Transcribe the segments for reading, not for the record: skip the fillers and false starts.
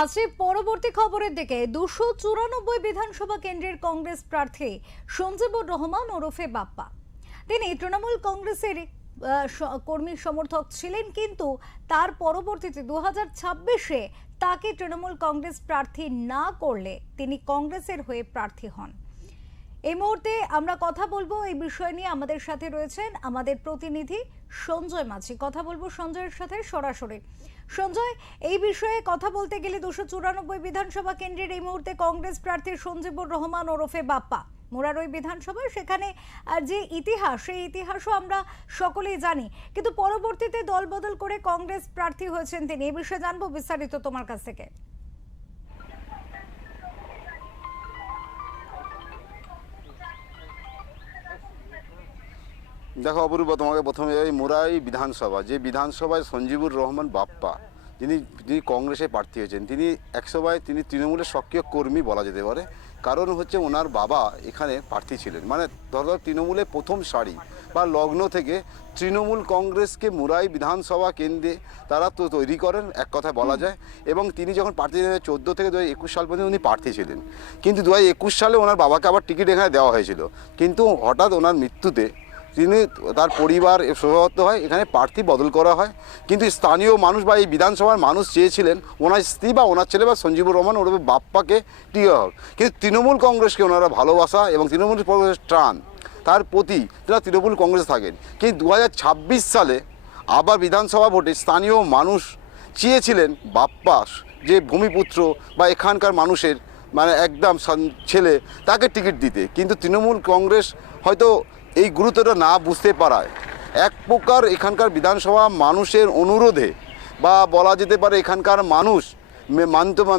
আজকে পরবর্তী খবরের দিকে 294 বিধানসভা কেন্দ্রের কংগ্রেস প্রার্থী সঞ্জীবুর রহমান ওরফে বাপ্পা। তিনি তৃণমূল কংগ্রেসের কর্মী সমর্থক ছিলেন, কিন্তু তার পরবর্তীতে 2026-এ তাকে তৃণমূল কংগ্রেস প্রার্থী না করলে তিনি কংগ্রেসের হয়ে প্রার্থী হন। এই মুহূর্তে আমরা কথা বলবো এই বিষয় নিয়ে। আমাদের সাথে রয়েছেন আমাদের প্রতিনিধি সঞ্জয় মাঝি। কথা বলবো সঞ্জয়ের সাথে সরাসরি। সঞ্জয়, এই বিষয়ে কথা বলতে গেলে 294 বিধানসভা কেন্দ্রের এই মুহূর্তে কংগ্রেস প্রার্থী সঞ্জীবুর রহমান ওরফে বাপ্পা মোরারই বিধানসভা, সেখানে যে ইতিহাস, সেই ইতিহাসও আমরা সকলেই জানি, কিন্তু পরবর্তীতে দল বদল করে কংগ্রেস প্রার্থী হয়েছেন তিনি। এই বিষয়ে জানবো বিস্তারিত তোমার কাছ থেকে। দেখো অপরূপা, তোমাকে প্রথমে এই মোরাই বিধানসভা, যে বিধানসভায় সঞ্জীবুর রহমান বাপ্পা যিনি কংগ্রেসে প্রার্থী হয়েছেন, তিনি একসময় তিনি তৃণমূলের সক্রিয় কর্মী বলা যেতে পারে। কারণ হচ্ছে ওনার বাবা এখানে প্রার্থী ছিলেন, মানে ধরো তৃণমূলের প্রথম সারি বা লগ্ন থেকে তৃণমূল কংগ্রেসকে মোরাই বিধানসভা কেন্দ্রে তারা তো তৈরি করেন, এক কথায় বলা যায়। এবং তিনি যখন প্রার্থী 2014 থেকে 2021 সাল পর্যন্ত উনি প্রার্থী ছিলেন, কিন্তু 2021 সালে ওনার বাবাকে আবার টিকিট এখানে দেওয়া হয়েছিল। কিন্তু হঠাৎ ওনার মৃত্যুতে তিনি, তার পরিবার শোভাহত হয়, এখানে প্রার্থী বদল করা হয়। কিন্তু স্থানীয় মানুষ বা এই বিধানসভার মানুষ চেয়েছিলেন ওনার স্ত্রী বা ওনার ছেলে বা সঞ্জীবুর রহমান ওরফে বাপ্পাকে টিকে হোক। কিন্তু তৃণমূল কংগ্রেসকে ওনারা ভালোবাসা এবং তৃণমূল কংগ্রেস টান, তার প্রতি তারা তৃণমূল কংগ্রেস থাকেন। কিন্তু 2026 সালে আবার বিধানসভা ভোটে স্থানীয় মানুষ চেয়েছিলেন বাপ্পা, যে ভূমিপুত্র বা এখানকার মানুষের মানে একদম ছেলে, তাকে টিকিট দিতে। কিন্তু তৃণমূল কংগ্রেস হয়তো এই গুরুত্বটা না বুঝতে পারায় এক প্রকার এখানকার বিধানসভা মানুষের অনুরোধে বা বলা যেতে পারে এখানকার মানুষ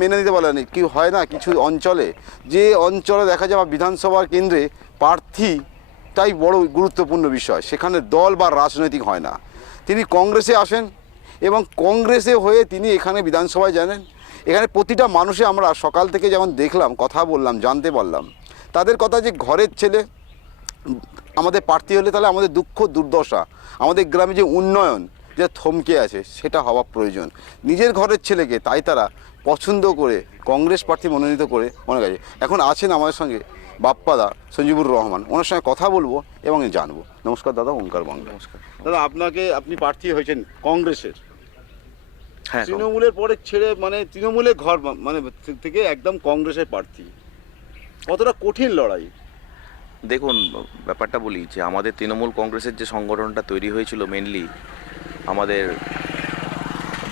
মেনে নিতে পারেনি। কি হয় না কিছু অঞ্চলে, যে অঞ্চলে দেখা যায় বিধানসভা কেন্দ্রে প্রার্থীটাই বড় গুরুত্বপূর্ণ বিষয়, সেখানে দল বা রাজনৈতিক হয় না। তিনি কংগ্রেসে আসেন এবং কংগ্রেসে হয়ে তিনি এখানে বিধানসভায় জানেন। এখানে প্রতিটা মানুষে আমরা সকাল থেকে যেমন দেখলাম, কথা বললাম, জানতে পারলাম তাদের কথা, যে ঘরের ছেলে আমাদের প্রার্থী হলে তাহলে আমাদের দুঃখ দুর্দশা, আমাদের গ্রামে যে উন্নয়ন যে থমকে আছে সেটা হওয়া প্রয়োজন। নিজের ঘরের ছেলেকে তাই তারা পছন্দ করে কংগ্রেস প্রার্থী মনোনীত করে মনে করে। এখন আছেন আমাদের সঙ্গে বাপ্পাদা সঞ্জীবুর রহমান, ওনার সঙ্গে কথা বলবো এবং জানবো। নমস্কার দাদা, ওঙ্কার বাংলা। নমস্কার দাদা, আপনি প্রার্থী হয়েছেন কংগ্রেসের, হ্যাঁ, তৃণমূলের পরে ছেড়ে, মানে তৃণমূলের ঘর মানে থেকে একদম কংগ্রেসের প্রার্থী, কতটা কঠিন লড়াই? দেখুন, ব্যাপারটা বলি যে আমাদের তৃণমূল কংগ্রেসের যে সংগঠনটা তৈরি হয়েছিল মেনলি আমাদের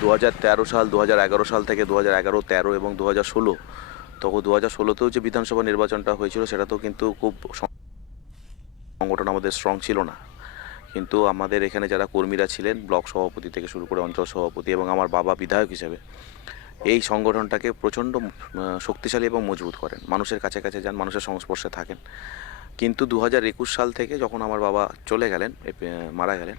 2013 সাল, 2011 সাল থেকে 2011, 13 এবং 2016, তখন 2016তেও যে বিধানসভা নির্বাচনটা হয়েছিল সেটাতেও কিন্তু খুব সংগঠন আমাদের স্ট্রং ছিল না। কিন্তু আমাদের এখানে যারা কর্মীরা ছিলেন, ব্লক সভাপতি থেকে শুরু করে অঞ্চল সভাপতি এবং আমার বাবা বিধায়ক হিসেবে, এই সংগঠনটাকে প্রচণ্ড শক্তিশালী এবং মজবুত করেন। মানুষের কাছে কাছে যান, মানুষের সংস্পর্শে থাকেন। কিন্তু 2021 সাল থেকে যখন আমার বাবা চলে গেলেন, মারা গেলেন,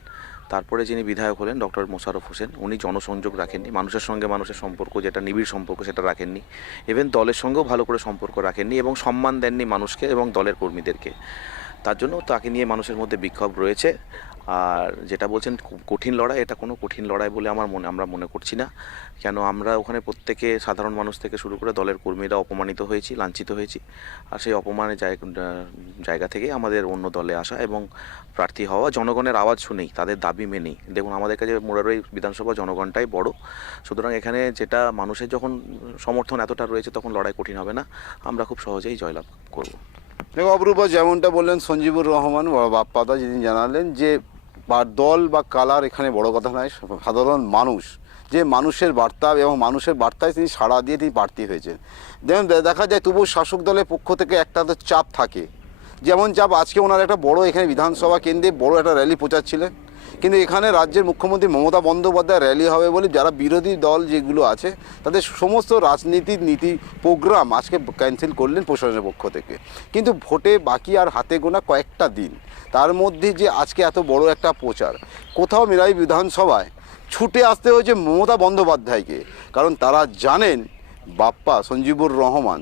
তারপরে যিনি বিধায়ক হলেন ডক্টর মোশাররফ হোসেন, উনি জনসংযোগ রাখেননি, মানুষের সঙ্গে মানুষের সম্পর্ক যেটা নিবিড় সম্পর্ক সেটা রাখেননি। ইভেন দলের সঙ্গেও ভালো করে সম্পর্ক রাখেননি এবং সম্মান দেননি মানুষকে এবং দলের কর্মীদেরকে। তার জন্য তাকে নিয়ে মানুষের মধ্যে বিক্ষোভ রয়েছে। আর যেটা বলছেন কঠিন লড়াই, এটা কোনো কঠিন লড়াই বলে আমরা মনে করছি না। কেন, আমরা ওখানে প্রত্যেকে সাধারণ মানুষ থেকে শুরু করে দলের কর্মীরা অপমানিত হয়েছি, লাঞ্ছিত হয়েছি। আর সেই অপমানের জায়গা থেকে আমাদের অন্য দলে আসা এবং প্রার্থী হওয়া, জনগণের আওয়াজ শুনেই, তাদের দাবি মেনেই। দেখুন, আমাদের কাছে মোরারই বিধানসভা জনগণটাই বড়, সুতরাং এখানে যেটা মানুষের যখন সমর্থন এতটা রয়েছে তখন লড়াই কঠিন হবে না, আমরা খুব সহজেই জয়লাভ করব। দেখো অপরূপা, যেমনটা বললেন সঞ্জীবুর রহমান বাপ্পাদা, যিনি জানালেন যে দল বা কালার এখানে বড় কথা নয়, সাধারণ মানুষ, যে মানুষের বার্তা এবং মানুষের বার্তায় তিনি সাড়া দিয়ে তিনি প্রার্থী হয়েছেন। যেমন দেখা যায় তবুও শাসক দলের পক্ষ থেকে একটা তো চাপ থাকে, যেমন চাপ আজকে ওনার একটা বড় এখানে বিধানসভা কেন্দ্রে বড় একটা র্যালি প্রচার ছিলেন, কিন্তু এখানে রাজ্যের মুখ্যমন্ত্রী মমতা বন্দ্যোপাধ্যায় র্যালি হবে বলে যারা বিরোধী দল যেগুলো আছে তাদের সমস্ত রাজনীতির নীতি প্রোগ্রাম আজকে ক্যান্সেল করলেন প্রশাসনের পক্ষ থেকে। কিন্তু ভোটে বাকি আর হাতে গোনা কয়েকটা দিন, তার মধ্যে যে আজকে এত বড় একটা প্রচার, কোথাও মেরাই বিধানসভায় ছুটে আসতে হয়েছে মমতা বন্দ্যোপাধ্যায়কে, কারণ তারা জানেন বাপ্পা সঞ্জীবুর রহমান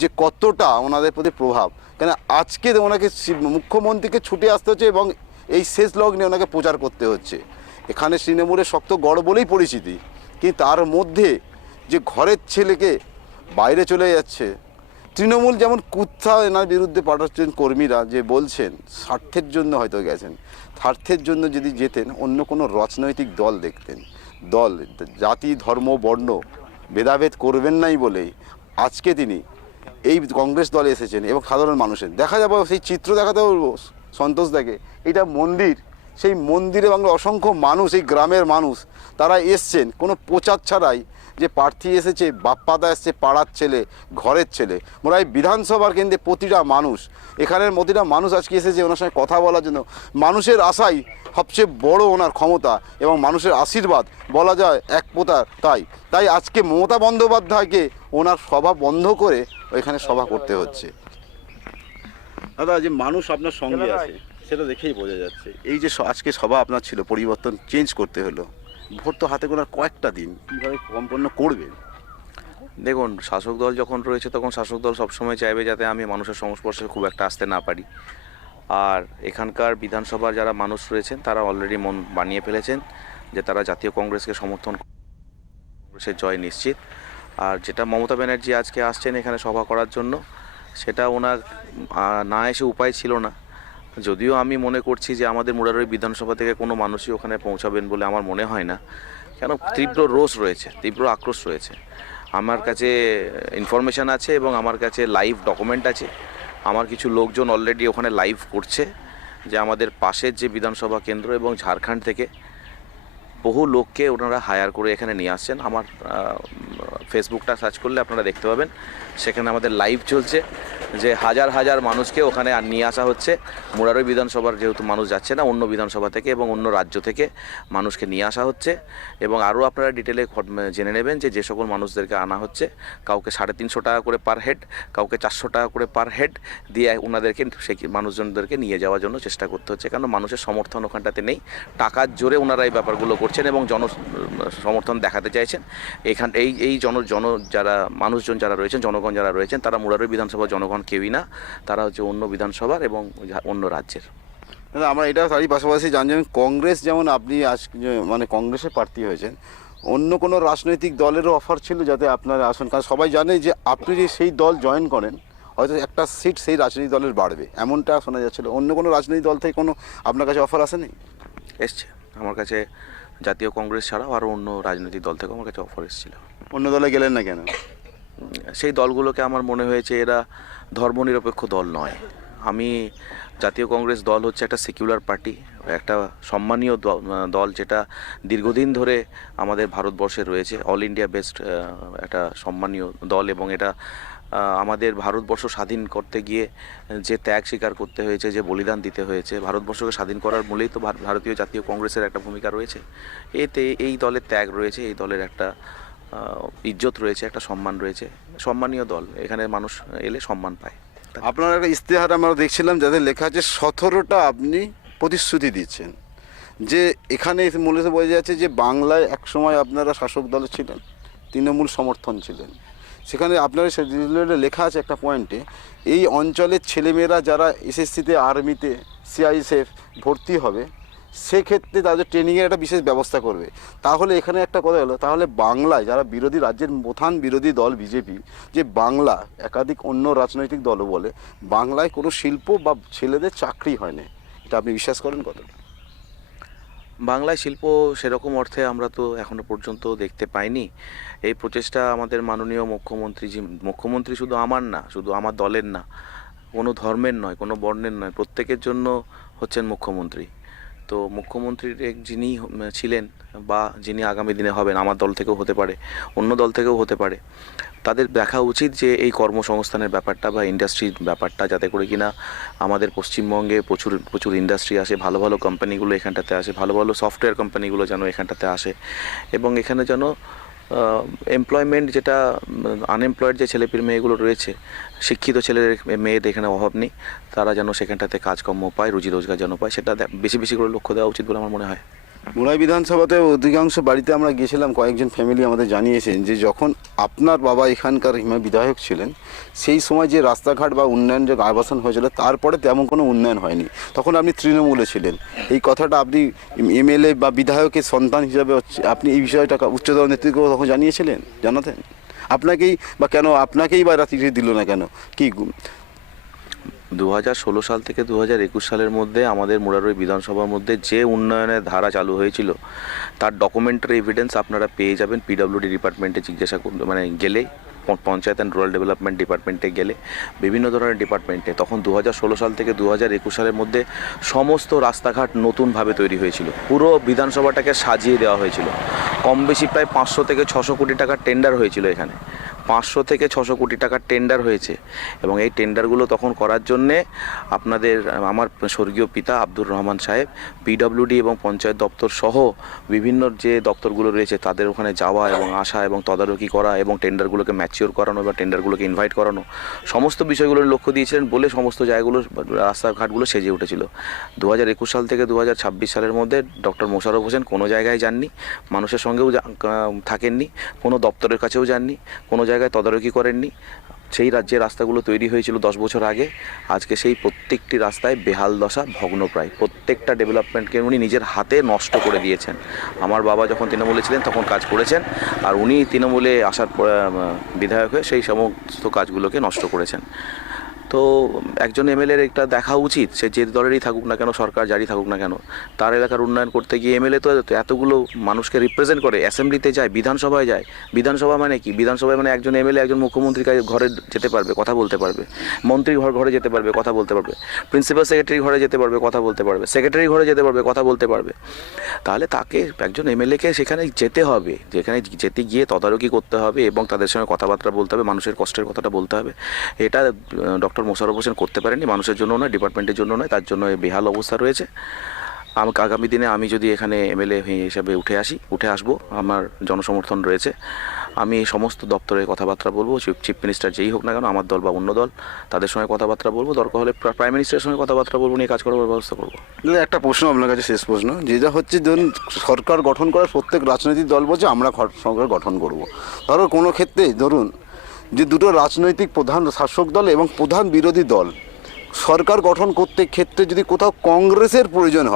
যে কতটা ওনাদের প্রতি প্রভাব। কেন আজকে ওনাকে মুখ্যমন্ত্রীকে ছুটে আসতে হচ্ছে এবং এই শেষ লগ্নে ওনাকে প্রচার করতে হচ্ছে। এখানে তৃণমূলের শক্ত গড় বলেই পরিচিতি, কিন্তু তার মধ্যে যে ঘরের ছেলেকে বাইরে চলে যাচ্ছে। তৃণমূল যেমন কুৎসা এনার বিরুদ্ধে পাঠাচ্ছেন কর্মীরা, যে বলছেন স্বার্থের জন্য হয়তো গেছেন, স্বার্থের জন্য যদি যেতেন অন্য কোনো রাজনৈতিক দল দেখতেন। দল, জাতি, ধর্ম, বর্ণ ভেদাভেদ করবেন নাই বলেই আজকে তিনি এই কংগ্রেস দলে এসেছেন এবং সাধারণ মানুষের দেখা যাবে সেই চিত্র দেখাতে সন্তোষ দেখে এটা মন্দির, সেই মন্দিরে বাংলা অসংখ্য মানুষ, এই গ্রামের মানুষ তারা এসছেন কোনো প্রচার ছাড়াই, যে প্রার্থী এসেছে বাপ্পাদা এসছে পাড়ার ছেলে, ঘরের ছেলে। মোরা এই বিধানসভার কেন্দ্রে প্রতিটা মানুষ, এখানের প্রতিটা মানুষ আজকে এসেছে ওনার সঙ্গে কথা বলার জন্য। মানুষের আশাই সবচেয়ে বড় ওনার ক্ষমতা এবং মানুষের আশীর্বাদ বলা যায় এক প্রকার। তাই আজকে মমতা বন্দ্যোপাধ্যায়কে ওনার সভা বন্ধ করে ওইখানে সভা করতে হচ্ছে। দাদা, যে মানুষ আপনার সঙ্গে আছে সেটা দেখেই বোঝা যাচ্ছে। এই যে আজকে সভা আপনার ছিল, পরিবর্তন চেঞ্জ করতে হলো, ভোট তো হাতে গোনার কয়েকটা দিন, কীভাবে সম্পন্ন করবেন? দেখুন, শাসক দল যখন রয়েছে তখন শাসক দল সবসময় চাইবে যাতে আমি মানুষের সংস্পর্শে খুব একটা আসতে না পারি। আর এখানকার বিধানসভার যারা মানুষ রয়েছেন তারা অলরেডি মন বানিয়ে ফেলেছেন যে তারা জাতীয় কংগ্রেসকে সমর্থন, কংগ্রেসের জয় নিশ্চিত। আর যেটা মমতা ব্যানার্জি আজকে আসছেন এখানে সভা করার জন্য, সেটা ওনার না এসে উপায় ছিল না। যদিও আমি মনে করছি যে আমাদের মুরারই বিধানসভা থেকে কোনো মানুষই ওখানে পৌঁছাবেন বলে আমার মনে হয় না, কেন তীব্র রোষ রয়েছে, তীব্র আক্রোশ রয়েছে। আমার কাছে ইনফরমেশান আছে এবং আমার কাছে লাইভ ডকুমেন্ট আছে। আমার কিছু লোকজন অলরেডি ওখানে লাইভ করছে যে আমাদের পাশের যে বিধানসভা কেন্দ্র এবং ঝাড়খণ্ড থেকে বহু লোককে ওনারা হায়ার করে এখানে নিয়ে আসছেন। আমার ফেসবুকটা সার্চ করলে আপনারা দেখতে পাবেন, সেখানে আমাদের লাইভ চলছে যে হাজার হাজার মানুষকে ওখানে নিয়ে আসা হচ্ছে। মুরারই বিধানসভার যেহেতু মানুষ যাচ্ছে না, অন্য বিধানসভা থেকে এবং অন্য রাজ্য থেকে মানুষকে নিয়ে আসা হচ্ছে। এবং আরও আপনারা ডিটেলে জেনে নেবেন যে সকল মানুষদেরকে আনা হচ্ছে, কাউকে 350 টাকা করে পার হেড, কাউকে 400 টাকা করে পার হেড দিয়ে ওনাদেরকে সেই মানুষজনদেরকে নিয়ে যাওয়ার জন্য চেষ্টা করতে হচ্ছে। কারণ মানুষের সমর্থন ওখানটাতে নেই, টাকার জোরে ওনারা এই ব্যাপারগুলো করছেন এবং সমর্থন দেখাতে চাইছেন। এই যারা মানুষজন যারা রয়েছেন, জনগণ যারা রয়েছেন, তারা মুরারই বিধানসভার জনগণ কেউই না, তারা হচ্ছে অন্য বিধানসভার এবং অন্য রাজ্যের। দাদা, আমরা এটা তারই পাশাপাশি জানছেন কংগ্রেস, যেমন আপনি মানে কংগ্রেসের প্রার্থী হয়েছেন, অন্য কোনো রাজনৈতিক দলেরও অফার ছিল যাতে আপনার আসন, কারণ সবাই জানে যে আপনি যে সেই দল জয়েন করেন হয়তো একটা সিট সেই রাজনৈতিক দলের বাড়বে, এমনটা শোনা যাচ্ছিল। অন্য কোনো রাজনৈতিক দল থেকে কোনো আপনার কাছে অফার আসেনি? এসছে আমার কাছে, জাতীয় কংগ্রেস ছাড়াও আরও অন্য রাজনৈতিক দল থেকে আমার কাছে অফার এসেছিল। অন্য দলে গেলেন না কেন? সেই দলগুলোকে আমার মনে হয়েছে এরা ধর্মনিরপেক্ষ দল নয়। আমি জাতীয় কংগ্রেস দল হচ্ছে একটা সেকুলার পার্টি, একটা সম্মানীয় দল যেটা দীর্ঘদিন ধরে আমাদের ভারতবর্ষে রয়েছে, অল ইন্ডিয়া বেস্ট একটা সম্মানীয় দল। এবং এটা আমাদের ভারতবর্ষ স্বাধীন করতে গিয়ে যে ত্যাগ স্বীকার করতে হয়েছে, যে বলিদান দিতে হয়েছে, ভারতবর্ষকে স্বাধীন করার মূলেই তো ভারতীয় জাতীয় কংগ্রেসের একটা ভূমিকা রয়েছে। এই দলের ত্যাগ রয়েছে, এই দলের একটা ইজ্জত রয়েছে, একটা সম্মান রয়েছে, সম্মানীয় দল। এখানে মানুষ এলে সম্মান পায়। আপনার একটা ইশতেহার আমরা দেখছিলাম যাতে লেখা আছে 17টা আপনি প্রতিশ্রুতি দিচ্ছেন, যে এখানে মূলত বোঝা যাচ্ছে যে বাংলায় একসময় আপনারা শাসক দলে ছিলেন, তৃণমূল সমর্থন ছিলেন। সেখানে আপনার সে লেখা আছে একটা পয়েন্টে, এই অঞ্চলের ছেলেমেয়েরা যারা এসএসসিতে, আর্মিতে, সিআইএসএফ ভর্তি হবে সেক্ষেত্রে তাদের ট্রেনিংয়ের একটা বিশেষ ব্যবস্থা করবে। তাহলে এখানে একটা কথা হলো, তাহলে বাংলায় যারা বিরোধী, রাজ্যের প্রধান বিরোধী দল বিজেপি, যে বাংলা একাধিক অন্য রাজনৈতিক দলও বলে বাংলায় কোনো শিল্প বা ছেলেদের চাকরি হয় না, এটা আপনি বিশ্বাস করেন কতটা? বাংলায় শিল্প সেরকম অর্থে আমরা তো এখনো পর্যন্ত দেখতে পাইনি। এই প্রচেষ্টা আমাদের মাননীয় মুখ্যমন্ত্রী শুধু আমার না, শুধু আমার দলের না, কোনো ধর্মের নয়, কোনো বর্ণের নয়, প্রত্যেকের জন্য হচ্ছেন মুখ্যমন্ত্রী। তো মুখ্যমন্ত্রীর যিনি ছিলেন বা যিনি আগামী দিনে হবেন, আমার দল থেকেও হতে পারে, অন্য দল থেকেও হতে পারে, তাদের দেখা উচিত যে এই কর্মসংস্থানের ব্যাপারটা বা ইন্ডাস্ট্রির ব্যাপারটা, যাতে করে কিনা আমাদের পশ্চিমবঙ্গে প্রচুর ইন্ডাস্ট্রি আসে, ভালো ভালো কোম্পানিগুলো এখানটাতে আসে, ভালো ভালো সফটওয়্যার কোম্পানিগুলো যেন এখানটাতে আসে, এবং এখানে যেন এমপ্লয়মেন্ট, যেটা আনএমপ্লয়েড যে মেয়েগুলো রয়েছে, শিক্ষিত মেয়েদের এখানে অভাব নেই, তারা যেন সেখানটাতে কাজকর্ম পায়, রুজি রোজগার যেন পায়, সেটা বেশি বেশি করে লক্ষ্য দেওয়া উচিত বলে আমার মনে হয়। মুরাই বিধানসভাতে অধিকাংশ বাড়িতে আমরা গিয়েছিলাম, কয়েকজন ফ্যামিলি আমাদের জানিয়েছেন যে যখন আপনার বাবা এখানকার বিধায়ক ছিলেন সেই সময় যে রাস্তাঘাট বা উন্নয়ন যে আবাসন হয়েছিল তারপরে তেমন কোনো উন্নয়ন হয়নি, তখন আপনি তৃণমূলে ছিলেন। এই কথাটা আপনি এমএলএ বা বিধায়কের সন্তান হিসাবে আপনি এই বিষয়টা উচ্চতর নেতৃত্বকে তখন জানিয়েছিলেন, জানাতেন? আপনাকেই বা কেন আপনাকেই বা চিঠি দিল না কেন? কি 2016 সাল থেকে 2021 সালের মধ্যে আমাদের মুরারই বিধানসভার মধ্যে যে উন্নয়নের ধারা চালু হয়েছিল তার ডকুমেন্টারি এভিডেন্স আপনারা পেয়ে যাবেন পিডব্লিউডি ডিপার্টমেন্টে জিজ্ঞাসা মানে গেলেই, পঞ্চায়েত অ্যান্ড রুরাল ডেভেলপমেন্ট ডিপার্টমেন্টে গেলে, বিভিন্ন ধরনের ডিপার্টমেন্টে। তখন 2016 সাল থেকে 2021 সালের মধ্যে সমস্ত রাস্তাঘাট নতুনভাবে তৈরি হয়েছিল, পুরো বিধানসভাটাকে সাজিয়ে দেওয়া হয়েছিল। কম বেশি প্রায় 500 থেকে 600 কোটি টাকার টেন্ডার হয়েছিল এখানে, 500 থেকে 600 কোটি টাকার টেন্ডার হয়েছে। এবং এই টেন্ডারগুলো তখন করার জন্যে আমার স্বর্গীয় পিতা আব্দুর রহমান সাহেব পিডব্লিউডি এবং পঞ্চায়েত দপ্তর সহ বিভিন্ন যে দপ্তরগুলো রয়েছে তাদের ওখানে যাওয়া এবং আসা এবং তদারকি করা এবং টেন্ডারগুলোকে ম্যাচিওর করানো বা টেন্ডারগুলোকে ইনভাইট করানো, সমস্ত বিষয়গুলোর লক্ষ্য দিয়েছিলেন বলে সমস্ত জায়গাগুলো রাস্তাঘাটগুলো সেজে উঠেছিল। 2021 সাল থেকে 2026 সালের মধ্যে ডক্টর মোশাররফ হোসেন কোনো জায়গায় যাননি, মানুষের সঙ্গেও থাকেননি, কোনো দপ্তরের কাছেও যাননি, কোনো জায়গায় তদারকি করেননি। সেই রাজ্যে রাস্তাগুলো তৈরি হয়েছিল 10 বছর আগে, আজকে সেই প্রত্যেকটি রাস্তায় বেহাল দশা, ভগ্নপ্রায়। প্রত্যেকটা ডেভেলপমেন্টকে উনি নিজের হাতে নষ্ট করে দিয়েছেন। আমার বাবা যখন তৃণমূলে ছিলেন তখন কাজ করেছেন, আর উনি তৃণমূলে আসার পর বিধায়ক হয়ে সেই সমস্ত কাজগুলোকে নষ্ট করেছেন। তো একজন এমএলএর এটা দেখা উচিত, সে যে দলেরই থাকুক না কেন, সরকার জারি থাকুক না কেন, তার এলাকার উন্নয়ন করতে গিয়ে এমএলএ তো এতগুলো মানুষকে রিপ্রেজেন্ট করে, অ্যাসেম্বলিতে যায়, বিধানসভায় যায়। বিধানসভা মানে কি? বিধানসভায় মানে একজন এমএলএ একজন মুখ্যমন্ত্রীর ঘরে যেতে পারবে, কথা বলতে পারবে, মন্ত্রীর ঘরে যেতে পারবে, কথা বলতে পারবে, প্রিন্সিপাল সেক্রেটারি ঘরে যেতে পারবে, কথা বলতে পারবে, সেক্রেটারি ঘরে যেতে পারবে, কথা বলতে পারবে। তাহলে তাকে একজন এমএলএকে সেখানে যেতে হবে, যেখানে যেতে গিয়ে তদারকি করতে হবে এবং তাদের সঙ্গে কথাবার্তা বলতে হবে, মানুষের কষ্টের কথাটা বলতে হবে। এটা ডক্টর মোশাররফ হোসেন করতে পারেননি, মানুষের জন্য নয়, ডিপার্টমেন্টের জন্য নয়, তার জন্য বেহাল অবস্থা রয়েছে। আগামী দিনে আমি যদি এখানে এমএলএ হিসেবে উঠে আসবো, আমার জনসমর্থন রয়েছে, আমি সমস্ত দপ্তরে কথাবার্তা বলবো, চিফ মিনিস্টার যেই হোক না কেন, আমার দল বা অন্য দল, তাদের সঙ্গে কথাবার্তা বলবো, দরকার হলে প্রাইম মিনিস্টারের সঙ্গে কথাবার্তা বলবো, নিয়ে কাজ করার ব্যবস্থা করবো। একটা প্রশ্ন আপনার কাছে, শেষ প্রশ্ন, যেটা হচ্ছে ধরুন সরকার গঠন করার প্রত্যেক রাজনৈতিক দল বলছে আমরা সরকার গঠন করব। ধরো কোনো ক্ষেত্রে ধরুন যে দুটো রাজনৈতিক প্রধান শাসক দল এবং প্রধান বিরোধী দল সরকার গঠন করতে ক্ষেত্রে যদি কোথাও কংগ্রেসের প্রয়োজন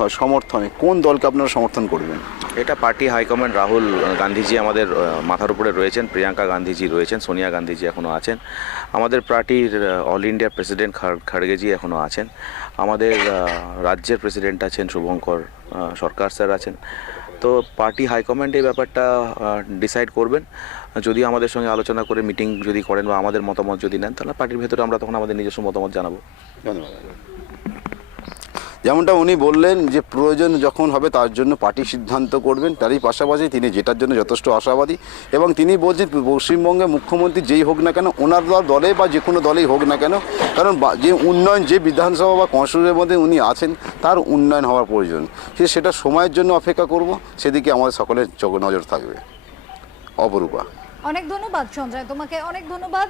হয় সমর্থনে, কোন দলকে আপনারা সমর্থন করবেন? এটা পার্টি হাইকমান্ড, রাহুল গান্ধীজি আমাদের মাথার উপরে রয়েছেন, প্রিয়াঙ্কা গান্ধীজি রয়েছেন, সোনিয়া গান্ধীজি এখনও আছেন, আমাদের পার্টির অল ইন্ডিয়া প্রেসিডেন্ট খাড়গেজি এখনও আছেন, আমাদের রাজ্যের প্রেসিডেন্ট আছেন শুভঙ্কর সরকার স্যার আছেন। তো পার্টি হাইকমান্ড এই ব্যাপারটা ডিসাইড করবেন। যদি আমাদের সঙ্গে আলোচনা করে মিটিং যদি করেন বা আমাদের মতামত যদি নেন, তাহলে পার্টির ভেতরে আমরা তখন আমাদের নিজস্ব মতামত জানাবো। ধন্যবাদ। যেমনটা উনি বললেন যে প্রয়োজন যখন হবে তার জন্য পার্টি সিদ্ধান্ত করবেন, তারই পাশাপাশি তিনি যেটার জন্য যথেষ্ট আশাবাদী এবং তিনি বলছেন পশ্চিমবঙ্গে মুখ্যমন্ত্রী যেই হোক না কেন, ওনার দলে বা যে কোনো দলেই হোক না কেন, কারণ যে উন্নয়ন যে বিধানসভা বা কনস্টিটিউশনের মধ্যে উনি আছেন তার উন্নয়ন হওয়ার প্রয়োজন, সেটা সময়ের জন্য অপেক্ষা করব, সেদিকে আমাদের সকলের নজর থাকবে। অপরূপা, অনেক ধন্যবাদ সঞ্জয়, তোমাকে অনেক ধন্যবাদ।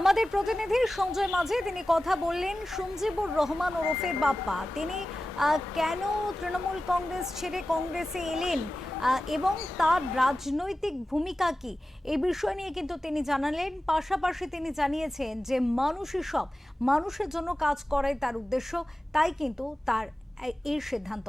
আমাদের প্রতিনিধি সঞ্জয় মাঝে তিনি কথা বললেন সঞ্জীবুর রহমান ওরফে বাপ্পা, তিনি কেন তৃণমূল কংগ্রেস ছেড়ে কংগ্রেসে এলেন এবং তার রাজনৈতিক ভূমিকা কি, এই বিষয় নিয়ে কিন্তু তিনি জানালেন। পাশাপাশি তিনি জানিয়েছেন যে মানুষই সব, মানুষের জন্য কাজ করাই তার উদ্দেশ্য, তাই কিন্তু তার এই সিদ্ধান্ত।